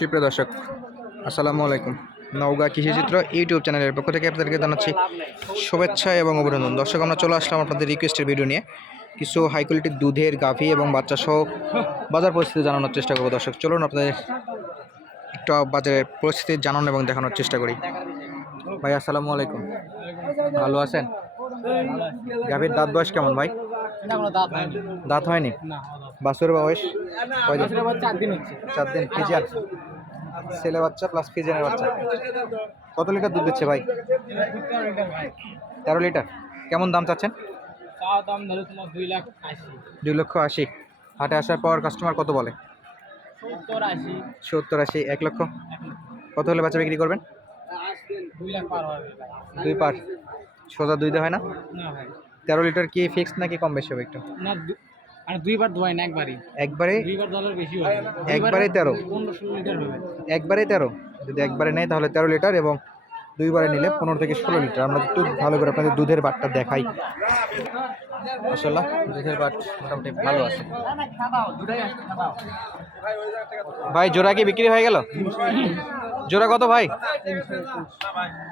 সুপ্রিয় দর্শক আসসালামু আলাইকুম। নওগাঁ কৃষিচিত্র ইউটিউব চ্যানেলের পক্ষ থেকে আপনাদেরকে জানাচ্ছি শুভেচ্ছা এবং অভিনন্দন। দর্শক আমরা চলে আসলাম আপনাদের রিকোয়েস্টের ভিডিও নিয়ে। কিছু হাই কোয়ালিটির দুধের গাভী এবং বাচ্চা সহ বাজার পরিস্থিতি জানানোর চেষ্টা করব। দর্শক চলুন আপনাদের একটু বাজারের পরিস্থিতি জানানো এবং দেখানোর চেষ্টা করি। ভাই আসসালামু আলাইকুম। ভালো আছেন? গাভীর দাঁত বয়স কেমন ভাই? দাঁত হয়নি? বাসুর বয়স চার দিন চার দিন ফিজিয়ান ছেলে বাচ্চা প্লাস ফিজিয়ানের বাচ্চা। কত লিটার দুধ দিচ্ছে ভাই? তেরো লিটার। কেমন দাম চাচ্ছেন? দুই লক্ষ আশি। হাটে আসার পর কাস্টমার কত বলে? সত্তর আশি। এক লক্ষ। কত হলে বাচ্চা বিক্রি করবেন? দুই পার। সোজা দুই দিয়ে হয় না? না তেরো লিটার কি ফিক্সড নাকি কম বেশি হবে একটু? না দুইবার ধোয়াই না একবারই। একবারে? দুইবার বেশি একবারে তেরো? পনেরো ষোলো লিটার হবে। একবারে তেরো? যদি একবারে নেয় তাহলে তেরো লিটার এবং দুইবারে নিলে পনেরো থেকে ষোলো লিটার। আমরা একটু ভালো করে আপনাদের দুধের বাটটা দেখাই। মাসাল্লাহ দুধের বাট মোটামুটি ভালো আছে। ভাই জোড়া কি বিক্রি হয়ে গেল? জোড়া কত ভাই?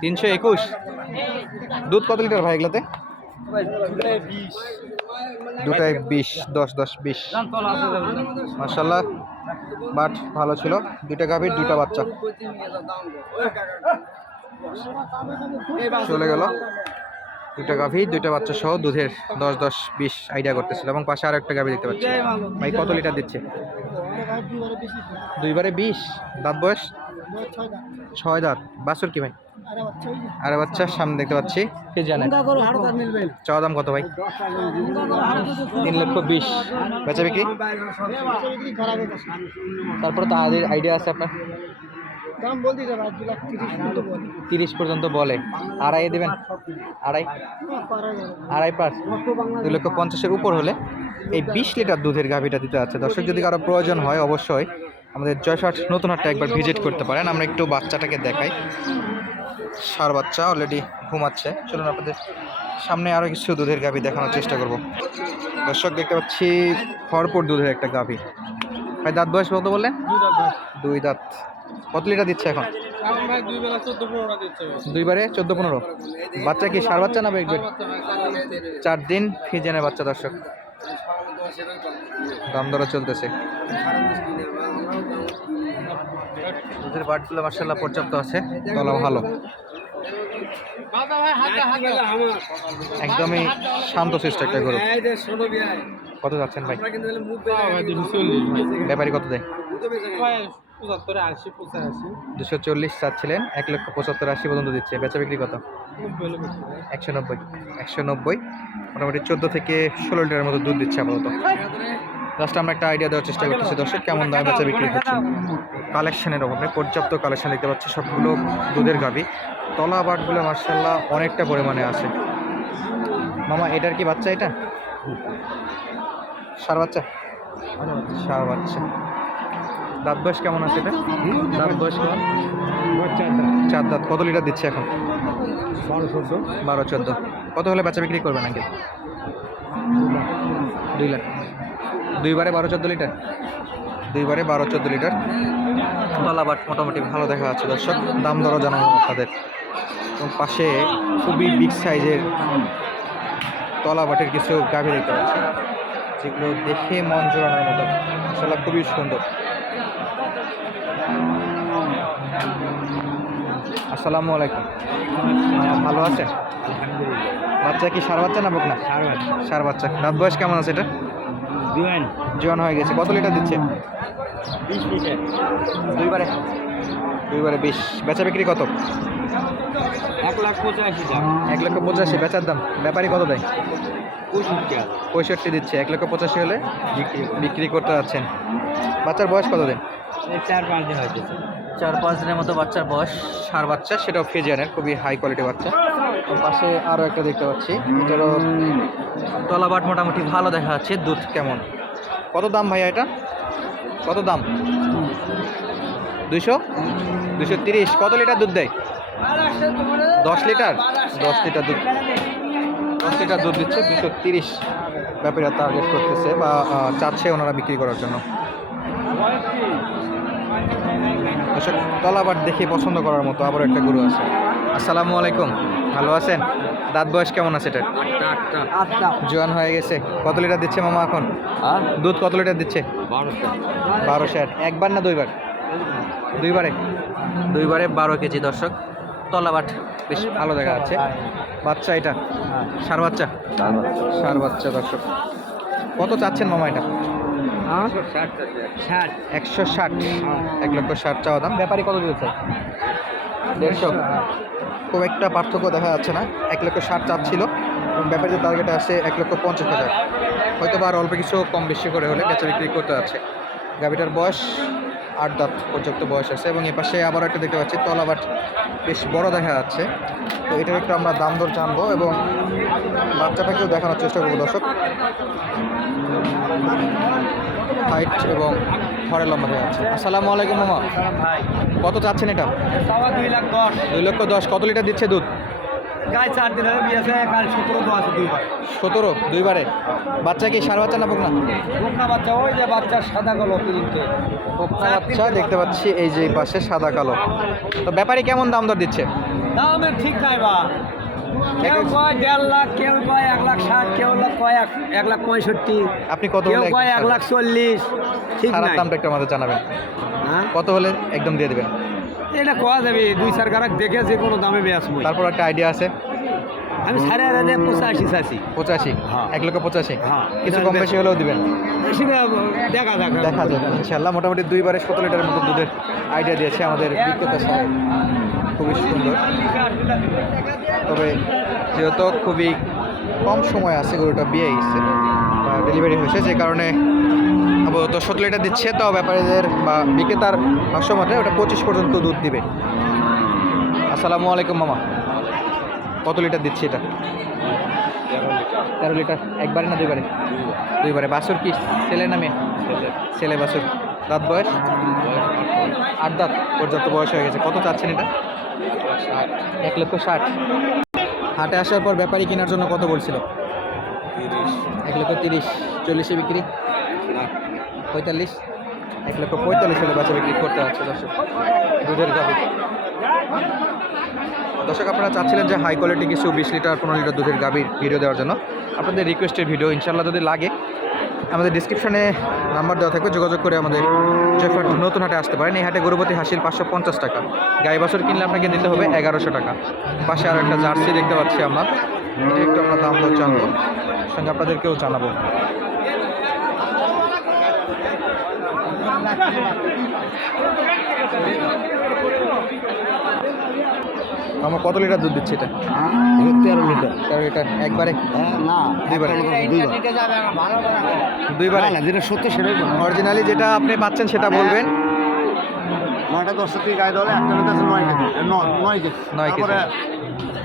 তিনশো একুশ। দুধ কত লিটার ভাই এগুলোতে? দুটায় বিশ, দশ দশ, বিশ। মাসাল্লাহ বাট ভালো ছিল। দুইটা গাভীর, দুইটা বাচ্চা। চলে গেল। দুইটা গাভী, দুইটা বাচ্চা সহ দুধের দশ দশ, বিশ আইডিয়া করতেছিল। এবং পাশে আরও একটা গাভী দেখতে পাচ্ছি। ভাই, কত লিটার দিচ্ছে? দুইবারে বিশ। দাঁত বয়স? ছয় দাঁত। বাছুর কি ভাই? আরে বাচ্চা সামনে দেখতে পাচ্ছি। কে জানে? চাওয়া দাম কত ভাই? তিন লক্ষ বিশ। বেচা বিক্রি? তারপরে তাদের আইডিয়া আছে আপনার। দু তিরিশ পর্যন্ত বলে। আড়াই দেবেন? আড়াই? আড়াই পাঁচ দুই লক্ষ পঞ্চাশের উপর হলে এই বিশ লিটার দুধের গাভিটা দিতে আছে। দর্শক যদি কারও প্রয়োজন হয় অবশ্যই আমাদের জয়ষাট নতুন হাটটা একবার ভিজিট করতে পারেন। আমরা একটু বাচ্চাটাকে দেখাই। সার বাচ্চা অলরেডি ঘুমাচ্ছে। চলুন আপনাদের সামনে আরও কিছু দুধের গাভি দেখানোর চেষ্টা করব। দর্শক দেখতে পাচ্ছি ভরপুর দুধের একটা গাভি। ভাই দাঁত বয়স কত বললেন? দুই দাঁত কত লিটার দিচ্ছে এখন? দুইবারে চোদ্দ পনেরো বাচ্চা কি সার বাচ্চা না বেগ চার দিন ফিজেনের বাচ্চা দর্শক। দাম দরও চলতেছে। দুধের বাটগুলো মার্শাল্লাহ পর্যাপ্ত আছে। তলা ভালো। একদমই শান্ত শিষ্ট একটা গরু। কত যাচ্ছেন ভাই? ব্যাপারী কত দেয়? দুশো চল্লিশ চাচ্ছিলেন, এক লক্ষ পঁচাত্তর আশি পর্যন্ত দিচ্ছে। বেচা বিক্রি কত? একশো নব্বই। একশো নব্বই। মোটামুটি চোদ্দ থেকে ষোলো লিটারের মতো দুধ দিচ্ছে আপাতত। জাস্ট আমরা একটা আইডিয়া দেওয়ার চেষ্টা করতেছি। দর্শক, কেমন দামে বেচা বিক্রি হচ্ছে? কালেকশনের অভাবে পর্যাপ্ত কালেকশন দেখতে পাচ্ছি সবগুলো দুধের গাভি। তলা বাটগুলো মার্শাল্লাহ অনেকটা পরিমাণে আছে। মামা এটার কি বাচ্চা এটা? সার বাচ্চা? সার বাচ্চা। দাঁত বয়স কেমন আছে এটা? দাঁত বয়স কেমন? চার দাঁত। কত লিটার দিচ্ছে এখন? বারো চোদ্দ। বারো চোদ্দ। কত হলে বেচা বিক্রি করবেন আগে দুই লাখ। দুইবারে বারো চোদ্দ লিটার? দুইবারে বারো চোদ্দ লিটার। তলা তলাবাট মোটামুটি ভালো দেখা যাচ্ছে দর্শক। দাম দরও জানানো আপনাদের। এবং পাশে খুবই বিগ সাইজের তলাবাটের কিছু গাভি দেখতে পাচ্ছি যেগুলো দেখে মন জোড়ানোর মতো। আসলে খুবই সুন্দর। আসসালামু আলাইকুম। ভালো আছেন? বাচ্চা কি সার বাচ্চা না বকনা? সার বাচ্চা। দাঁত বয়স কেমন আছে এটা? দিবেন জোয়ান হয়ে গেছে। কত লিটার দিচ্ছে বিশ লিটার। দুইবারে। দুইবারে বিশ। বেচা বিক্রি কত? এক লাখ পঁচাশি এক লক্ষ পঁচাশি। বেচার দাম? ব্যাপারী কত দেয়? পঁয়ষট্টি দিচ্ছে। এক লক্ষ পঁচাশি হলে বিক্রি করতে যাচ্ছেন। বাচ্চার বয়স কত দিন? চার পাঁচ দিন হয়েছে চার পাঁচ দিনের মতো বাচ্চার বয়স। সার বাচ্চা সেটাও ফিজিয়ানের খুবই হাই কোয়ালিটি বাচ্চা। পাশে আরও একটা দেখতে পাচ্ছি। এটারও তলাবাট মোটামুটি ভালো দেখা যাচ্ছে। দুধ কেমন? কত দাম ভাইয়া এটা? কত দাম? দুইশো? দুশো তিরিশ। কত লিটার দুধ দেয়? দশ লিটার? দশ লিটার দুধ। দশ লিটার দুধ দিচ্ছে দুশো তিরিশ ব্যাপারীরা টার্গেট করতেছে বা চাচ্ছে ওনারা বিক্রি করার জন্য। দর্শক তলাবাট দেখে পছন্দ করার মতো আবার একটা গরু আছে। আসসালামু আলাইকুম ভালো আছেন? দাঁত বয়স কেমন আছে এটার? জোয়ান হয়ে গেছে। কত লিটার দিচ্ছে মামা এখন? দুধ কত লিটার দিচ্ছে? বারো ষাট একবার না দুইবার। দুইবারে? দুইবারে বারো কেজি, দর্শক। তলাবাট বেশ ভালো দেখা যাচ্ছে। বাচ্চা এটা? সার বাচ্চা? সার বাচ্চা, দর্শক। কত চাচ্ছেন মামা এটা? একশো ষাট। এক লক্ষ ষাট চাওয়া দাম। ব্যাপারী কত দিয়েছে? দেড়শো। খুব একটা পার্থক্য দেখা যাচ্ছে না। এক লক্ষ ষাট চাচ্ছিল। এবং ব্যাপারীদের টার্গেট আছে এক লক্ষ পঞ্চাশ হাজার। হয়তো বা আর অল্প কিছু কম বেশি করে হলে বেচা বিক্রি করতে যাচ্ছে। গাভিটার বয়স আট দাঁত পর্যন্ত বয়স আছে এবং এপাশে আবার একটা দেখতে পাচ্ছি তলাবাট বেশ বড় দেখা যাচ্ছে। তো এটার একটু আমরা দাম দর জানব এবং বাচ্চাটাকেও দেখানোর চেষ্টা করব দর্শক। হাইট এবং ঘরের লম্বা দেখা যাচ্ছে। আসসালামু আলাইকুম মামা। কত চাচ্ছেন এটা? দুই লক্ষ দশ। কত লিটার দিচ্ছে দুধ? গায়ে চার দিন হলে বিয়েছে কাল সতেরো তো আছে দুইবার। সতেরো দুইবারে। বাচ্চা কি সার বাচ্চা না বকনা? বকনা বাচ্চা ওই যে বাচ্চার সাদা কালো তিনটে। বকনা বাচ্চা দেখতে পাচ্ছি এই যে পাশে সাদা কালো। তো ব্যাপারী কেমন দাম দর দিচ্ছে? দামের ঠিক নাই বা। কেউ কয় দেড় লাখ কেউ কয় এক লাখ ষাট কেউ লাখ কয় এক এক লাখ পঁয়ষট্টি। আপনি কত কেউ কয় এক লাখ চল্লিশ। ঠিক দামটা একটু আমাদের জানাবেন। হ্যাঁ? কত হলে একদম দিয়ে দেবেন? এটা কয়া যাবে দুই চার গারাক দেখে যে কোনো দামে বেসবো তারপর একটা আইডিয়া আছে? আমি সাড়ে আড়াই পঁচাশি চাষি পঁচাশি। এক লক্ষ পঁচাশি? হ্যাঁ। কিছু কম বেশি হলেও দিবেন? সেটা দেখা দেখা দেখা যাবে ইনশাল্লাহ মোটামুটি দুইবারে সতেরো লিটারের মতো দুধের আইডিয়া দিয়েছে আমাদের বিক্রেতা সাহেব খুবই সুন্দর। তবে যেহেতু খুবই কম সময় আছে গরুটা বিয়ে গেছে ডেলিভারি হয়েছে যে কারণে আপাতত সতেরো লিটার দিচ্ছে তো ব্যাপারীদের বা বিক্রেতার ভাষ্য মতে ওটা পঁচিশ পর্যন্ত দুধ দিবে। আসসালামু আলাইকুম মামা। কত লিটার দিচ্ছে এটা? তেরো লিটার। একবারে না দুইবারে? দুইবারে। বাসুর কি? ছেলে না মেয়ে? ছেলে। বাসুর দাঁত বয়স? আট দাঁত পর্যন্ত বয়স হয়ে গেছে। কত চাচ্ছেন এটা? এক লক্ষ ষাট। হাটে আসার পর ব্যাপারী কেনার জন্য কত বলছিল? এক লক্ষ তিরিশ। চল্লিশে বিক্রি? পঁয়তাল্লিশ। এক লক্ষ পঁয়তাল্লিশ হলে বাচ্চা বিক্রি করতে হচ্ছে দর্শক। দুধের গাভি দর্শক, আপনারা চাচ্ছিলেন যে হাই কোয়ালিটি কিছু বিশ লিটার, পনেরো লিটার দুধের গাভীর ভিডিও দেওয়ার জন্য। আপনাদের রিকোয়েস্টের ভিডিও ইনশাল্লাহ যদি লাগে, আমাদের ডিসক্রিপশনে নাম্বার দেওয়া থাকবে। যোগাযোগ করে আমাদের জয়ফাট নতুন হাটে আসতে পারেন। এই হাটে গরুপতি হাসিল পাঁচশো পঞ্চাশ টাকা। গাই বছর কিনলে আপনাকে দিতে হবে এগারোশো টাকা। পাশে আর একটা জার্সি দেখতে পাচ্ছি আমরা। একটু আমরা দাম দর জানব। সঙ্গে আপনাদেরকেও জানাব। আমার কত লিটার দুধ দিচ্ছে এটা? তেরো লিটার। তেরো লিটার? একবারে? না দুইবার। দুইবার দুইবারে না যেটা সত্যি সেটাই অরিজিনালি যেটা আপনি পাচ্ছেন সেটা বলবেন। নয়টা দশ থেকে গায়ে দলে একটা লোক নয় কেজি নয় কেজি। নয় কেজি।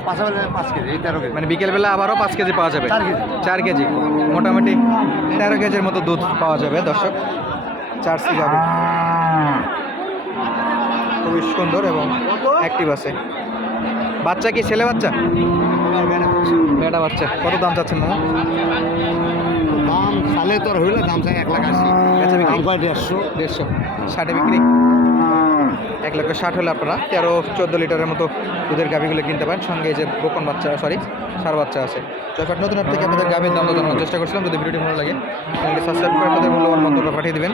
পাশাপাশি পাঁচ কেজি এই তেরো কেজি। মানে বিকেলবেলা আবারও পাঁচ কেজি পাওয়া যাবে? চার কেজি। চার কেজি। মোটামুটি তেরো কেজির মতো দুধ পাওয়া যাবে দর্শক। চার সি যাবে খুবই সুন্দর এবং অ্যাক্টিভ আছে। বাচ্চা কি? ছেলে বাচ্চা? বেটা বাচ্চা। কত দাম চাচ্ছেন মামা? দাম সালে তোর হইলে দাম চাই এক লাখ আশি। বিক্রি? দেড়শো। দেড়শো। ষাটে বিক্রি? এক লক্ষ ষাট হলে আপনারা তেরো চোদ্দ লিটারের মতো দুধের গাভিগুলো কিনতে পারেন। সঙ্গে যে বোকন বাচ্চা সরি সার বাচ্চা আছে। জয়ফাট নতুন হাট থেকে আপনাদের গাভীর দাম জানানোর চেষ্টা করছিলাম। যদি ভিডিওটি ভালো লাগে চ্যানেলটি সাবস্ক্রাইব করে আপনাদের মূল্যবান মন্তব্য পাঠিয়ে দিবেন।